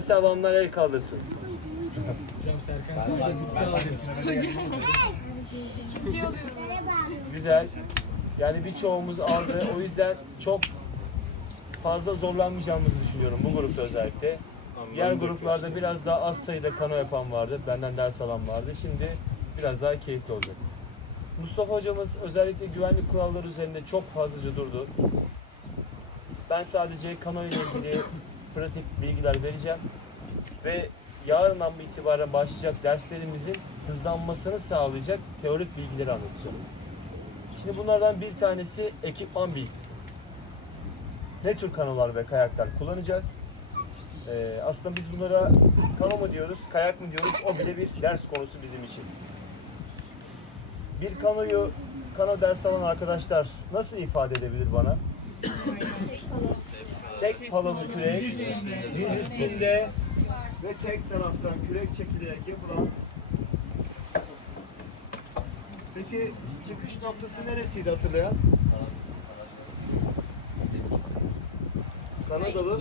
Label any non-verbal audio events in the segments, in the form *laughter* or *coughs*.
Savanlar el kaldırsın. Güzel. Yani birçoğumuz aldı. O yüzden çok fazla zorlanmayacağımızı düşünüyorum bu grupta özellikle. Diğer gruplarda biraz daha az sayıda kano yapan vardı. Benden ders alan vardı. Şimdi biraz daha keyifli olacak. Mustafa hocamız özellikle güvenlik kuralları üzerinde çok fazlaca durdu. Ben sadece kano ile ilgili pratik bilgiler vereceğim ve yarından itibaren başlayacak derslerimizin hızlanmasını sağlayacak teorik bilgileri anlatacağım. Şimdi bunlardan bir tanesi ekipman bilgisi. Ne tür kanolar ve kayaklar kullanacağız? Ee, aslında biz bunlara kano mu diyoruz, kayak mı diyoruz o bile bir ders konusu bizim için. Bir kanoyu, kano ders alan arkadaşlar nasıl ifade edebilir bana? Tek palalı kürek, diz üstünde ve tek taraftan kürek çekilerek yapılan Peki çıkış noktası neresiydi hatırlayan? Kanadalı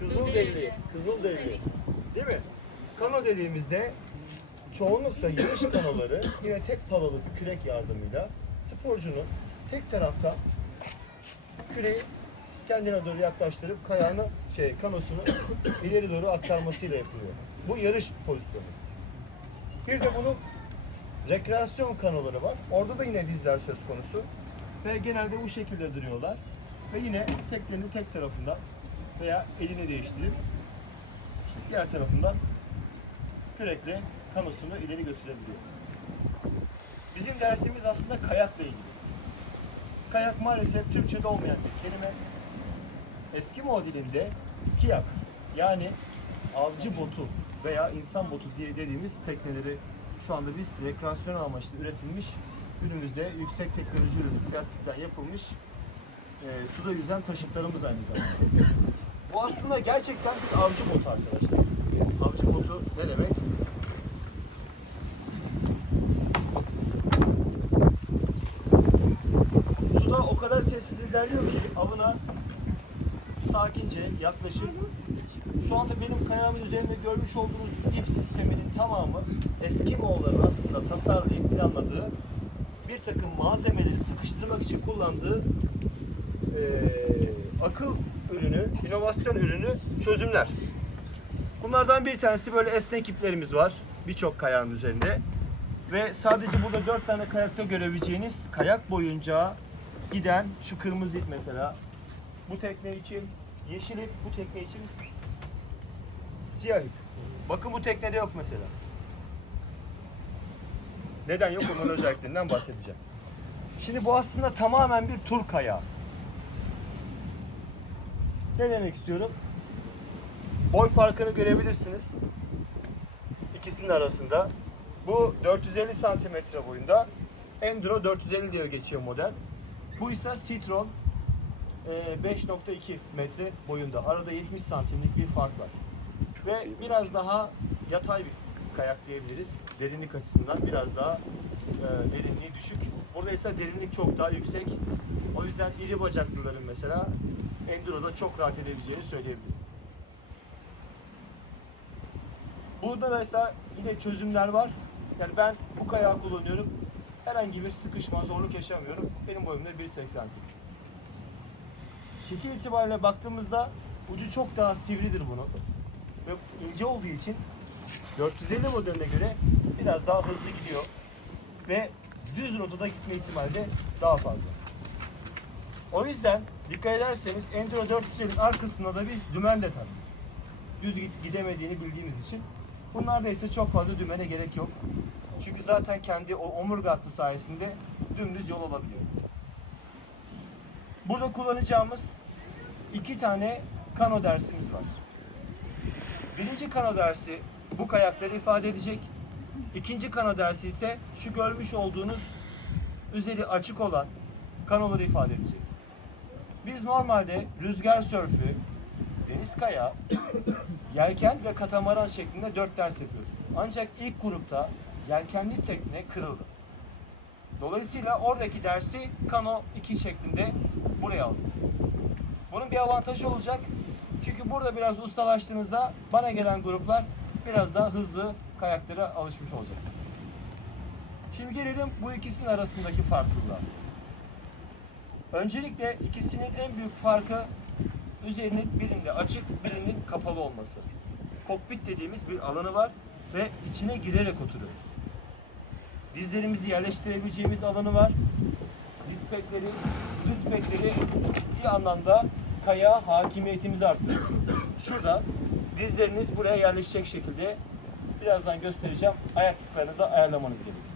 Kızılderili, Kızılderili. Değil mi? Kano dediğimizde çoğunlukla yarış kanoları yine tek palalı bir kürek yardımıyla sporcunun tek taraftan küreği kendine doğru yaklaştırıp kayağını şey kanosunu *coughs* ileri doğru aktarmasıyla yapılıyor. Bu yarış pozisyonu. Bir de bunun rekreasyon kanoları var. Orada da yine dizler söz konusu. Ve genelde bu şekilde duruyorlar. Ve yine teklerini tek tarafından veya elini değiştirip işte diğer tarafından kürekle kanosunu ileri götürebiliyor. Bizim dersimiz aslında kayakla ilgili. Kayak maalesef Türkçe'de olmayan bir kelime. Eskimo dilinde kiyak yani avcı botu veya insan botu diye dediğimiz tekneleri şu anda biz rekreasyon amaçlı üretilmiş günümüzde yüksek teknoloji ürünü plastikten yapılmış e, suda yüzen taşıtlarımız aynı zamanda. Bu aslında gerçekten bir avcı botu arkadaşlar. Avcı botu ne demek? Suda o kadar sessiz ilerliyor ki avına sakince yaklaşık şu anda benim kayağımın üzerinde görmüş olduğunuz ip sisteminin tamamı Eskimoğulların aslında tasarlayıp planladığı bir takım malzemeleri sıkıştırmak için kullandığı eee, akıl ürünü, inovasyon ürünü çözümler. Bunlardan bir tanesi böyle esnek iplerimiz var birçok kayağın üzerinde. Ve sadece burada dört tane kayakta görebileceğiniz kayak boyunca giden şu kırmızı ip mesela. Bu tekne için yeşil ip, bu tekne için siyah ip. Bakın bu teknede yok mesela. Neden yok onun *coughs* özelliklerinden bahsedeceğim. Şimdi bu aslında tamamen bir tur kayağı. Ne demek istiyorum? Boy farkını görebilirsiniz. İkisinin arasında. Bu 450 santimetre boyunda. Enduro 450 diye geçiyor model. Bu ise Citroen 5.2 metre boyunda. Arada 70 santimlik bir fark var. Ve biraz daha yatay bir kayak diyebiliriz. Derinlik açısından biraz daha e, derinliği düşük. Burada ise derinlik çok daha yüksek. O yüzden iri bacaklıların mesela Enduro'da çok rahat edebileceğini söyleyebilirim. Burada mesela yine çözümler var. Yani ben bu kayağı kullanıyorum. Herhangi bir sıkışma, zorluk yaşamıyorum. Benim boyum da 1.88. Şekil itibariyle baktığımızda ucu çok daha sivridir bunun. Ve ince olduğu için 450 modeline göre biraz daha hızlı gidiyor. Ve düz rotada gitme ihtimali de daha fazla. O yüzden dikkat ederseniz Enduro 450'nin arkasında da bir dümen de tabii. Düz gidemediğini bildiğimiz için. Bunlarda ise çok fazla dümene gerek yok. Çünkü zaten kendi o omurga hattı sayesinde dümdüz yol alabiliyor. Burada kullanacağımız iki tane kano dersimiz var. Birinci kano dersi bu kayakları ifade edecek. İkinci kano dersi ise şu görmüş olduğunuz üzeri açık olan kanoları ifade edecek. Biz normalde rüzgar sörfü, deniz kayağı, *coughs* yelken ve katamaran şeklinde dört ders yapıyoruz. Ancak ilk grupta yelkenli tekne kırıldı. Dolayısıyla oradaki dersi kano 2 şeklinde buraya aldık. Bunun bir avantajı olacak. Çünkü burada biraz ustalaştığınızda bana gelen gruplar biraz daha hızlı kayaklara alışmış olacak. Şimdi gelelim bu ikisinin arasındaki farklılığa. Öncelikle ikisinin en büyük farkı üzerinin birinde açık, birinin kapalı olması. Kokpit dediğimiz bir alanı var ve içine girerek oturuyoruz. Dizlerimizi yerleştirebileceğimiz alanı var. Dispekleri, dispekleri ciddi anlamda kayağa hakimiyetimizi arttırıyor. Şurada dizleriniz buraya yerleşecek şekilde birazdan göstereceğim. Ayaklıklarınızı ayarlamanız gerekiyor.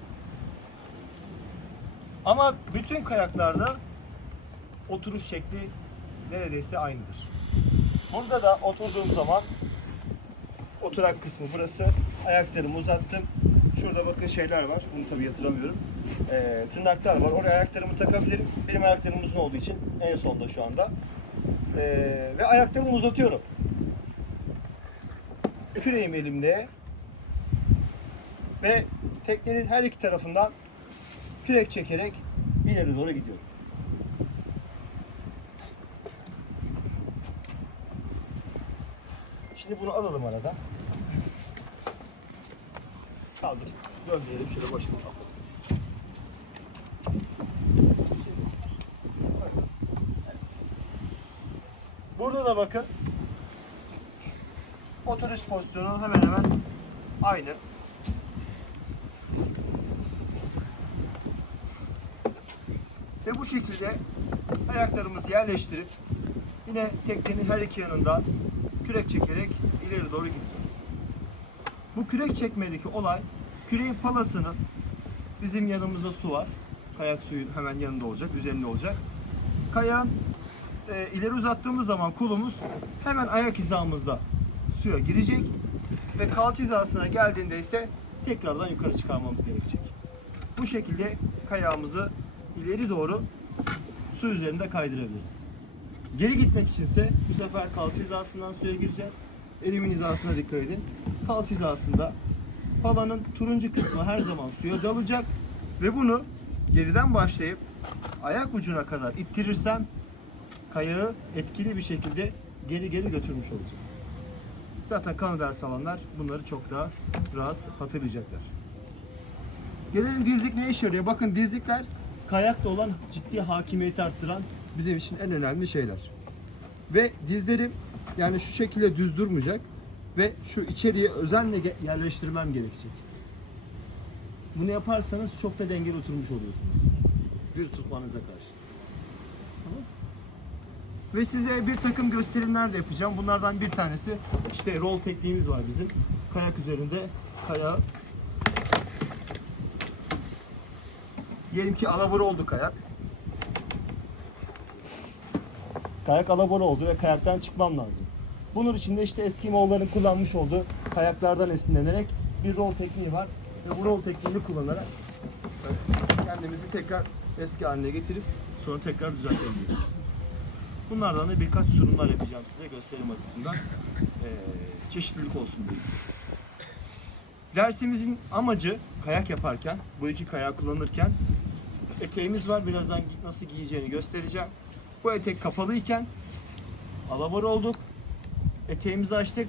Ama bütün kayaklarda oturuş şekli neredeyse aynıdır. Burada da oturduğum zaman oturak kısmı burası. Ayaklarımı uzattım. Şurada bakın şeyler var. Bunu tabii yatıramıyorum. Ee, tırnaklar var. Oraya ayaklarımı takabilirim. Benim ayaklarım uzun olduğu için en sonda şu anda. Ee, ve ayaklarımı uzatıyorum. Küreğim elimde. Ve teknenin her iki tarafından kürek çekerek ileri doğru gidiyorum. Şimdi bunu alalım arada. Kaldır. Gönderelim şöyle başına alalım. Burada da bakın. Oturuş pozisyonu hemen hemen aynı. Ve bu şekilde ayaklarımızı yerleştirip yine teknenin her iki yanından kürek çekerek ileri doğru gideceğiz. Bu kürek çekmedeki olay küreğin palasının bizim yanımızda su var. Kayak suyu hemen yanında olacak, üzerinde olacak. Kayağın e, ileri uzattığımız zaman kolumuz hemen ayak hizamızda suya girecek ve kalça hizasına geldiğinde ise tekrardan yukarı çıkarmamız gerekecek. Bu şekilde kayağımızı ileri doğru su üzerinde kaydırabiliriz. Geri gitmek içinse bu sefer kalça hizasından suya gireceğiz. Elimin hizasına dikkat edin. Kalça hizasında palanın turuncu kısmı her zaman suya dalacak ve bunu geriden başlayıp ayak ucuna kadar ittirirsem kayağı etkili bir şekilde geri geri götürmüş olacağım. Zaten kano ders alanlar bunları çok daha rahat hatırlayacaklar. Gelelim dizlik ne işe yarıyor? Bakın dizlikler kayakta olan ciddi hakimiyeti arttıran bizim için en önemli şeyler. Ve dizlerim yani şu şekilde düz durmayacak ve şu içeriye özenle yerleştirmem gerekecek. Bunu yaparsanız çok da dengeli oturmuş oluyorsunuz. Düz tutmanıza karşı. Ve size bir takım gösterimler de yapacağım. Bunlardan bir tanesi işte roll tekniğimiz var bizim. Kayak üzerinde kayağı Diyelim ki alabora oldu kayak. Kayak alabora oldu ve kayaktan çıkmam lazım. Bunun için de işte eski Moğolların kullanmış olduğu kayaklardan esinlenerek bir rol tekniği var. Ve bu rol tekniğini kullanarak kendimizi tekrar eski haline getirip sonra tekrar düzeltebiliyoruz. Bunlardan da birkaç sunumlar yapacağım size gösterim açısından. Ee, çeşitlilik olsun diye. Dersimizin amacı kayak yaparken, bu iki kayağı kullanırken eteğimiz var. Birazdan nasıl giyeceğini göstereceğim. Bu etek kapalıyken alabor olduk. Eteğimizi açtık.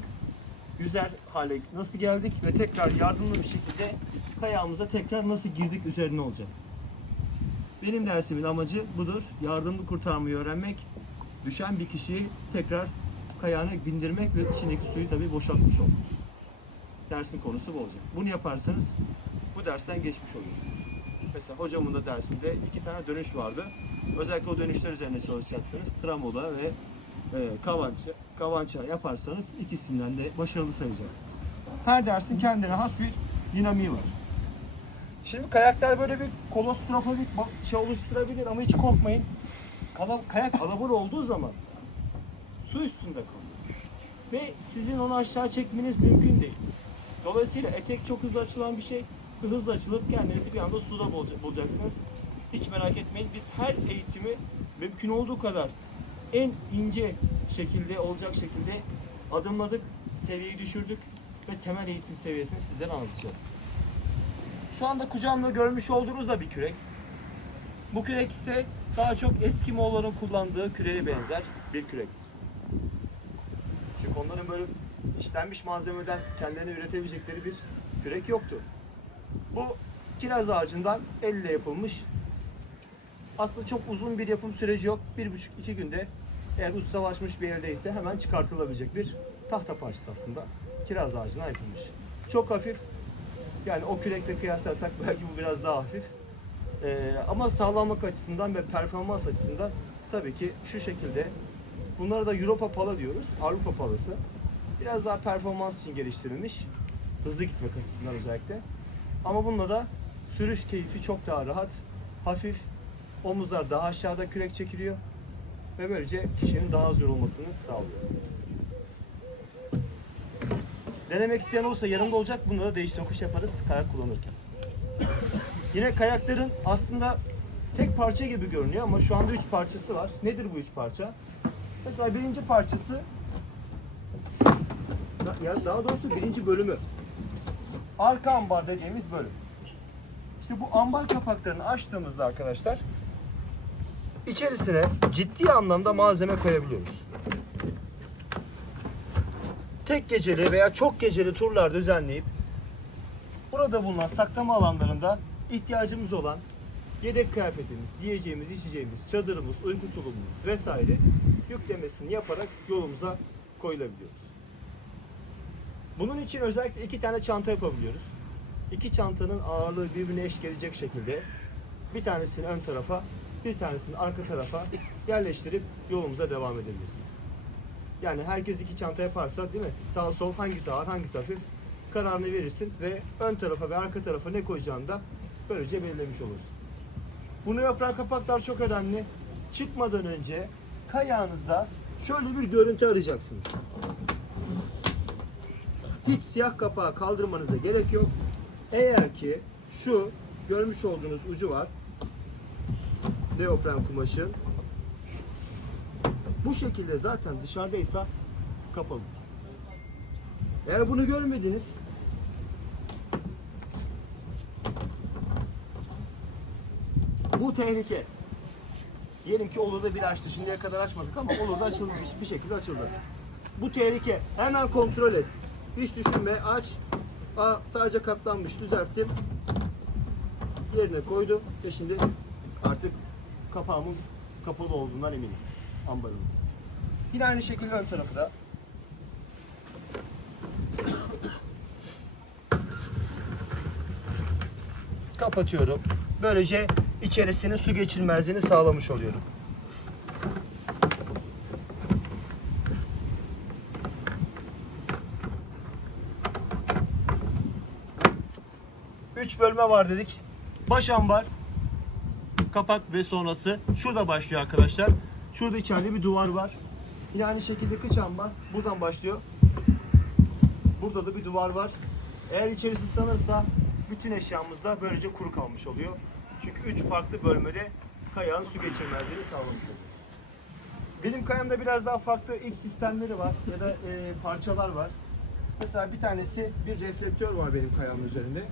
Güzel hale nasıl geldik ve tekrar yardımlı bir şekilde kayağımıza tekrar nasıl girdik üzerine olacak. Benim dersimin amacı budur. Yardımlı kurtarmayı öğrenmek. Düşen bir kişiyi tekrar kayağına bindirmek ve içindeki suyu tabii boşaltmış olmak. Dersin konusu bu olacak. Bunu yaparsanız bu dersten geçmiş oluyorsunuz. Mesela hocamın da dersinde iki tane dönüş vardı. Özellikle o dönüşler üzerine çalışacaksınız. Tramola ve e, kavança, kavança yaparsanız ikisinden de başarılı sayacaksınız. Her dersin kendine has bir dinamiği var. Şimdi kayaklar böyle bir kolostrofobik şey oluşturabilir ama hiç korkmayın. Kala- kayak alabor olduğu zaman su üstünde kalıyor. Ve sizin onu aşağı çekmeniz mümkün değil. Dolayısıyla etek çok hızlı açılan bir şey. Hızlı açılıp kendinizi bir anda suda bulacaksınız. Hiç merak etmeyin. Biz her eğitimi mümkün olduğu kadar en ince şekilde olacak şekilde adımladık, seviyeyi düşürdük ve temel eğitim seviyesini sizlere anlatacağız. Şu anda kucağımda görmüş olduğunuz da bir kürek. Bu kürek ise daha çok Eskimoğulların kullandığı küreğe benzer bir kürek. Onların böyle işlenmiş malzemeden kendilerine üretebilecekleri bir kürek yoktu. Bu kiraz ağacından elle yapılmış. Aslında çok uzun bir yapım süreci yok. Bir buçuk iki günde eğer ustalaşmış bir eldeyse hemen çıkartılabilecek bir tahta parçası aslında. Kiraz ağacından yapılmış. Çok hafif. Yani o kürekle kıyaslarsak *laughs* belki bu biraz daha hafif. Ee, ama sağlamlık açısından ve performans açısından tabii ki şu şekilde bunlara da Europa pala diyoruz. Avrupa palası. Biraz daha performans için geliştirilmiş. Hızlı gitmek açısından özellikle. Ama bununla da sürüş keyfi çok daha rahat. Hafif. Omuzlar daha aşağıda kürek çekiliyor. Ve böylece kişinin daha az yorulmasını sağlıyor. Denemek isteyen olursa yanımda olacak. Bunda da değiş tokuş yaparız kayak kullanırken. Yine kayakların aslında tek parça gibi görünüyor ama şu anda üç parçası var. Nedir bu üç parça? Mesela birinci parçası ya daha doğrusu birinci bölümü. Arka ambar dediğimiz bölüm. İşte bu ambar kapaklarını açtığımızda arkadaşlar içerisine ciddi anlamda malzeme koyabiliyoruz. Tek geceli veya çok geceli turlar düzenleyip burada bulunan saklama alanlarında ihtiyacımız olan yedek kıyafetimiz, yiyeceğimiz, içeceğimiz, çadırımız, uyku tulumumuz vesaire yüklemesini yaparak yolumuza koyulabiliyoruz. Bunun için özellikle iki tane çanta yapabiliyoruz. İki çantanın ağırlığı birbirine eş gelecek şekilde bir tanesini ön tarafa, bir tanesini arka tarafa yerleştirip yolumuza devam edebiliriz. Yani herkes iki çanta yaparsa değil mi? Sağ sol hangisi ağır hangisi hafif kararını verirsin ve ön tarafa ve arka tarafa ne koyacağını da böylece belirlemiş olursun. Bunu yapan kapaklar çok önemli. Çıkmadan önce kayağınızda şöyle bir görüntü arayacaksınız. Hiç siyah kapağı kaldırmanıza gerek yok. Eğer ki şu görmüş olduğunuz ucu var. Neopren kumaşın. Bu şekilde zaten dışarıdaysa kapalı. Eğer bunu görmediniz bu tehlike. Diyelim ki olur da bir açtı. Şimdiye kadar açmadık ama olur da açılmış bir şekilde açıldı. Bu tehlike. Hemen kontrol et. Hiç düşünme. Aç. Aa, sadece katlanmış. Düzelttim. Yerine koydum ve şimdi artık kapağımın kapalı olduğundan eminim. Ambarım. Yine aynı şekilde ön tarafı da. Kapatıyorum. Böylece içerisinin su geçirmezliğini sağlamış oluyorum. Üç bölme var dedik. Baş ambar, kapak ve sonrası. Şurada başlıyor arkadaşlar. Şurada içeride bir duvar var. Yine aynı şekilde kıç ambar. Buradan başlıyor. Burada da bir duvar var. Eğer içerisi ıslanırsa bütün eşyamız da böylece kuru kalmış oluyor. Çünkü üç farklı bölmede kayağın su geçirmezliğini sağlamış oluyor. Benim kayamda biraz daha farklı iç sistemleri var ya da e, parçalar var. Mesela bir tanesi bir reflektör var benim kayağımın üzerinde.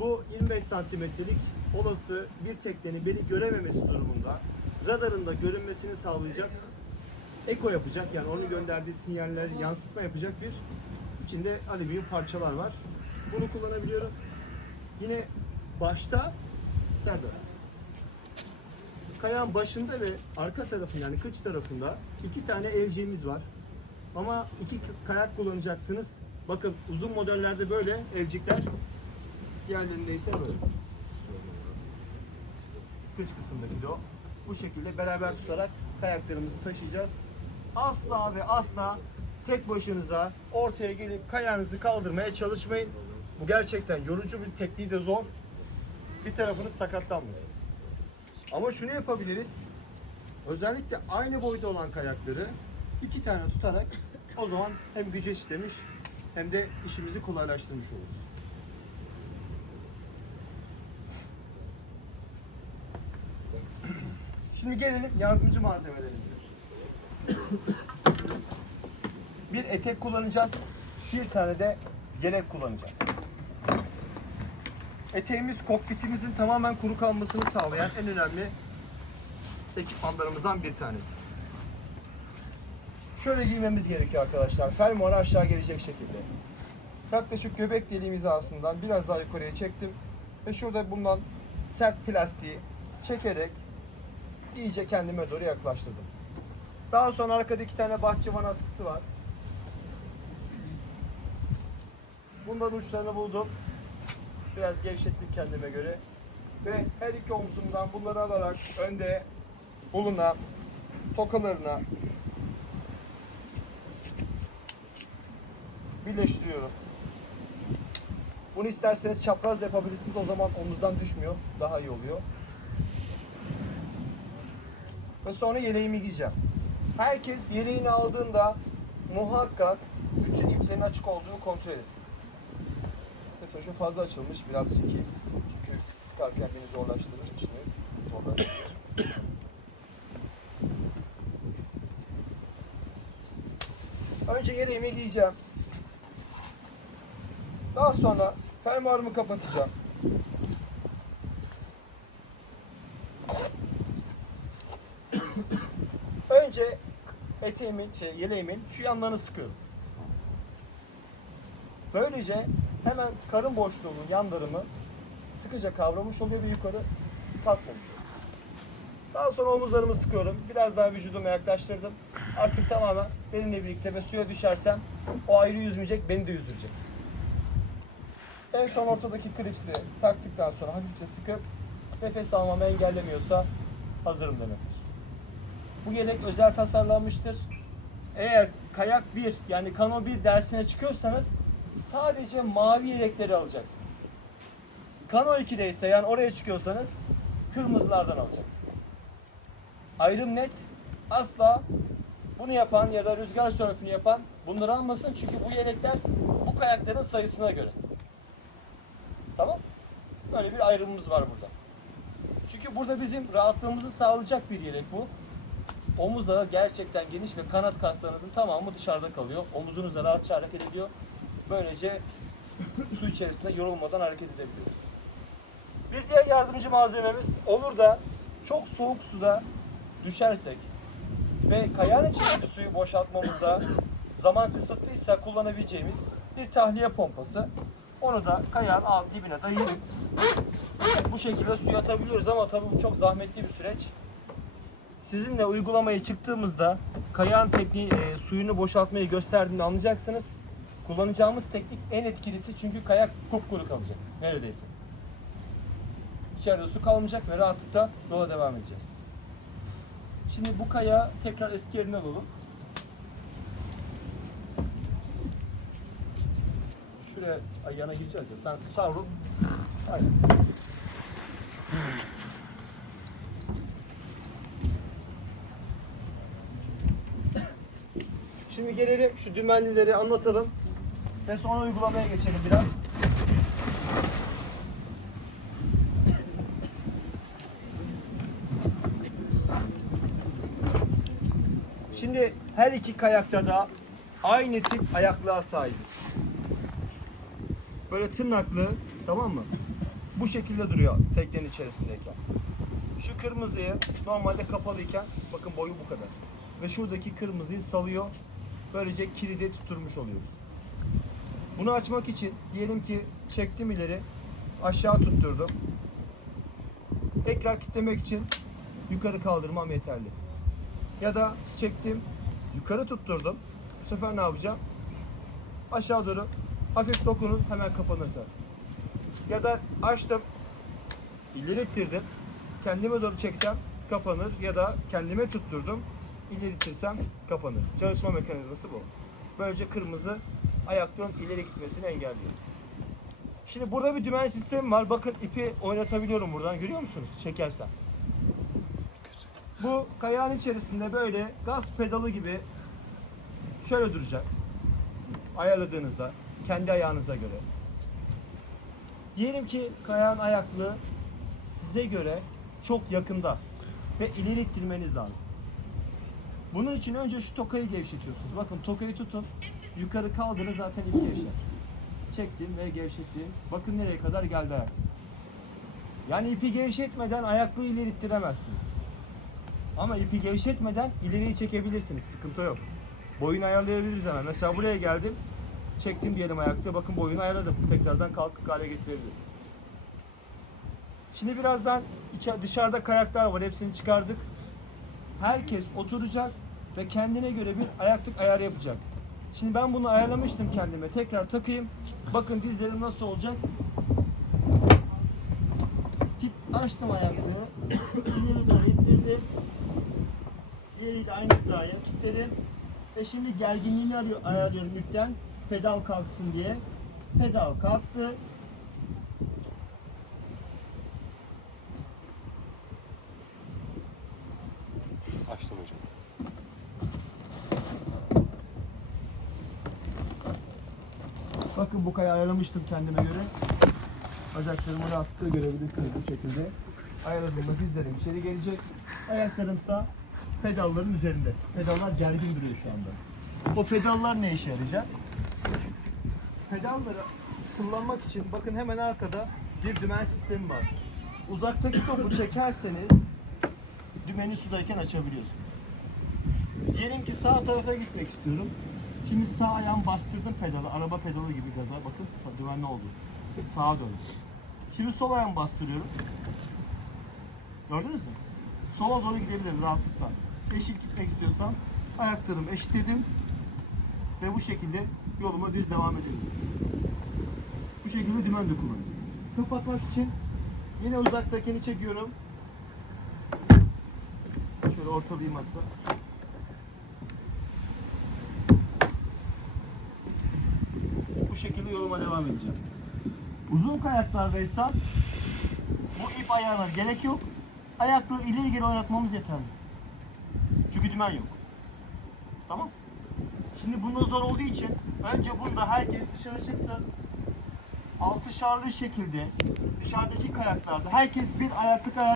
Bu 25 santimetrelik olası bir teknenin beni görememesi durumunda radarında görünmesini sağlayacak eko yapacak yani onun gönderdiği sinyalleri yansıtma yapacak bir içinde alüminyum parçalar var. Bunu kullanabiliyorum. Yine başta Serdar. Kayağın başında ve arka tarafında yani kıç tarafında iki tane elciğimiz var. Ama iki kayak kullanacaksınız. Bakın uzun modellerde böyle elcikler diğerlerinde böyle. Kıç kısımdaki de o. Bu şekilde beraber tutarak kayaklarımızı taşıyacağız. Asla ve asla tek başınıza ortaya gelip kayağınızı kaldırmaya çalışmayın. Bu gerçekten yorucu bir tekniği de zor. Bir tarafınız sakatlanmasın. Ama şunu yapabiliriz. Özellikle aynı boyda olan kayakları iki tane tutarak o zaman hem güce işlemiş hem de işimizi kolaylaştırmış oluruz. Şimdi gelelim yardımcı malzemelerimize. Bir etek kullanacağız. Bir tane de yelek kullanacağız. Eteğimiz kokpitimizin tamamen kuru kalmasını sağlayan en önemli ekipmanlarımızdan bir tanesi. şöyle giymemiz gerekiyor arkadaşlar. Fermuarı aşağı gelecek şekilde. Yaklaşık göbek deliğim hizasından biraz daha yukarıya çektim. Ve şurada bundan sert plastiği çekerek iyice kendime doğru yaklaştırdım. Daha sonra arkada iki tane bahçıvan askısı var. Bunların uçlarını buldum. Biraz gevşettim kendime göre. Ve her iki omzumdan bunları alarak önde bulunan tokalarına birleştiriyorum. Bunu isterseniz çapraz da yapabilirsiniz. O zaman omuzdan düşmüyor. Daha iyi oluyor. Ve sonra yeleğimi giyeceğim. Herkes yeleğini aldığında muhakkak bütün iplerin açık olduğunu kontrol etsin. Mesela şu fazla açılmış. Biraz çekeyim. Çünkü sıkarken beni zorlaştırır. işini zorlaştırır. Önce yeleğimi giyeceğim. Daha sonra fermuarımı kapatacağım. Önce eteğimin, şey, yeleğimin şu yanlarını sıkıyorum. Böylece hemen karın boşluğunun yanlarımı sıkıca kavramış oluyor ve yukarı kalkmamış oluyor. Daha sonra omuzlarımı sıkıyorum. Biraz daha vücuduma yaklaştırdım. Artık tamamen benimle birlikte ve suya düşersem o ayrı yüzmeyecek, beni de yüzdürecek. En son ortadaki klipsi taktıktan sonra hafifçe sıkıp nefes almamı engellemiyorsa hazırım demektir. Bu yelek özel tasarlanmıştır. Eğer kayak 1 yani kano 1 dersine çıkıyorsanız sadece mavi yelekleri alacaksınız. Kano 2'de ise yani oraya çıkıyorsanız kırmızılardan alacaksınız. Ayrım net. Asla bunu yapan ya da rüzgar sörfünü yapan bunları almasın çünkü bu yelekler bu kayakların sayısına göre. Tamam? Böyle bir ayrımımız var burada. Çünkü burada bizim rahatlığımızı sağlayacak bir yelek bu. Omuz ağı gerçekten geniş ve kanat kaslarınızın tamamı dışarıda kalıyor. Omuzunuz da rahatça hareket ediyor. Böylece *coughs* su içerisinde yorulmadan hareket edebiliyoruz. Bir diğer yardımcı malzememiz olur da çok soğuk suda düşersek ve kayağın içindeki suyu boşaltmamızda zaman kısıtlıysa kullanabileceğimiz bir tahliye pompası. Onu da kayağın alt dibine dayayıp bu şekilde suya atabiliyoruz ama tabii bu çok zahmetli bir süreç. Sizinle uygulamaya çıktığımızda kayağın tekniği e, suyunu boşaltmayı gösterdiğini anlayacaksınız. Kullanacağımız teknik en etkilisi çünkü kayak kupkuru kalacak neredeyse. İçeride su kalmayacak ve rahatlıkla yola devam edeceğiz. Şimdi bu kayağı tekrar eski yerine alalım. Şuraya ay, yana gireceğiz ya sen savrul. Aynen. Şimdi gelelim şu dümenlileri anlatalım ve sonra uygulamaya geçelim biraz. Şimdi her iki kayakta da aynı tip ayaklığa sahibiz. Böyle tırnaklı tamam mı? Bu şekilde duruyor teknenin içerisindeyken. Şu kırmızıyı normalde kapalıyken bakın boyu bu kadar. Ve şuradaki kırmızıyı salıyor. Böylece kilidi tutturmuş oluyoruz. Bunu açmak için diyelim ki çektim ileri aşağı tutturdum. Tekrar kilitlemek için yukarı kaldırmam yeterli. Ya da çektim yukarı tutturdum. Bu sefer ne yapacağım? Aşağı doğru hafif dokunun hemen kapanır. Ya da açtım ileri ittirdim. Kendime doğru çeksem kapanır ya da kendime tutturdum ileri ittirsem kapanır. Çalışma mekanizması bu. Böylece kırmızı ayaklığın ileri gitmesini engelliyor. Şimdi burada bir dümen sistemi var. Bakın ipi oynatabiliyorum buradan. Görüyor musunuz? Çekersem. Bu kayağın içerisinde böyle gaz pedalı gibi şöyle duracak. Ayarladığınızda kendi ayağınıza göre. Diyelim ki kayağın ayaklığı size göre çok yakında ve ileri ittirmeniz lazım. Bunun için önce şu tokayı gevşetiyorsunuz. Bakın tokayı tutun. Yukarı kaldırın zaten ip gevşer. Çektim ve gevşettim. Bakın nereye kadar geldi ayak. Yani ipi gevşetmeden ayaklığı ileri ittiremezsiniz. Ama ipi gevşetmeden ileriyi çekebilirsiniz. Sıkıntı yok. Boyunu ayarlayabiliriz hemen. Mesela buraya geldim. Çektim diyelim ayakta. Bakın boyunu ayarladım. Tekrardan kalkık hale getirebilirim. Şimdi birazdan dışarıda kayaklar var. Hepsini çıkardık. Herkes oturacak ve kendine göre bir ayaklık ayar yapacak. Şimdi ben bunu ayarlamıştım kendime. Tekrar takayım. Bakın dizlerim nasıl olacak. Tip açtım ayaklığı. İleri doğru ittirdim. Diğeriyle aynı hizaya kilitledim. Ve şimdi gerginliğini ayarlıyorum yükten. Pedal kalksın diye. Pedal kalktı. Bakın bu kayı ayarlamıştım kendime göre. Bacaklarımı rahatlıkla görebilirsiniz bu şekilde. Ayarladığımda dizlerim içeri gelecek. Ayaklarımsa pedalların üzerinde. Pedallar gergin duruyor şu anda. O pedallar ne işe yarayacak? Pedalları kullanmak için bakın hemen arkada bir dümen sistemi var. Uzaktaki topu çekerseniz dümeni sudayken açabiliyorsunuz. Diyelim ki sağ tarafa gitmek istiyorum. Şimdi sağ ayağım bastırdım pedalı, araba pedalı gibi gaza. Bakın dümenli oldu. Sağa dön. Şimdi sol ayağımı bastırıyorum. Gördünüz mü? Sola doğru gidebilirim rahatlıkla. Eşit gitmek istiyorsam ayaklarımı eşitledim ve bu şekilde yoluma düz devam edebilirim. Bu şekilde dümen de kullanıyorum. Kapatmak için yine uzaktakini çekiyorum. Şöyle ortalayayım hatta. Şekilde yoluma devam edeceğim. Uzun kayaklardaysa bu ip ayağına gerek yok. Ayakları ileri geri oynatmamız yeterli. Çünkü dümen yok. Tamam. Şimdi bunda zor olduğu için önce bunda herkes dışarı çıksın. Altışarlı şekilde dışarıdaki kayaklarda herkes bir ayaklık ayar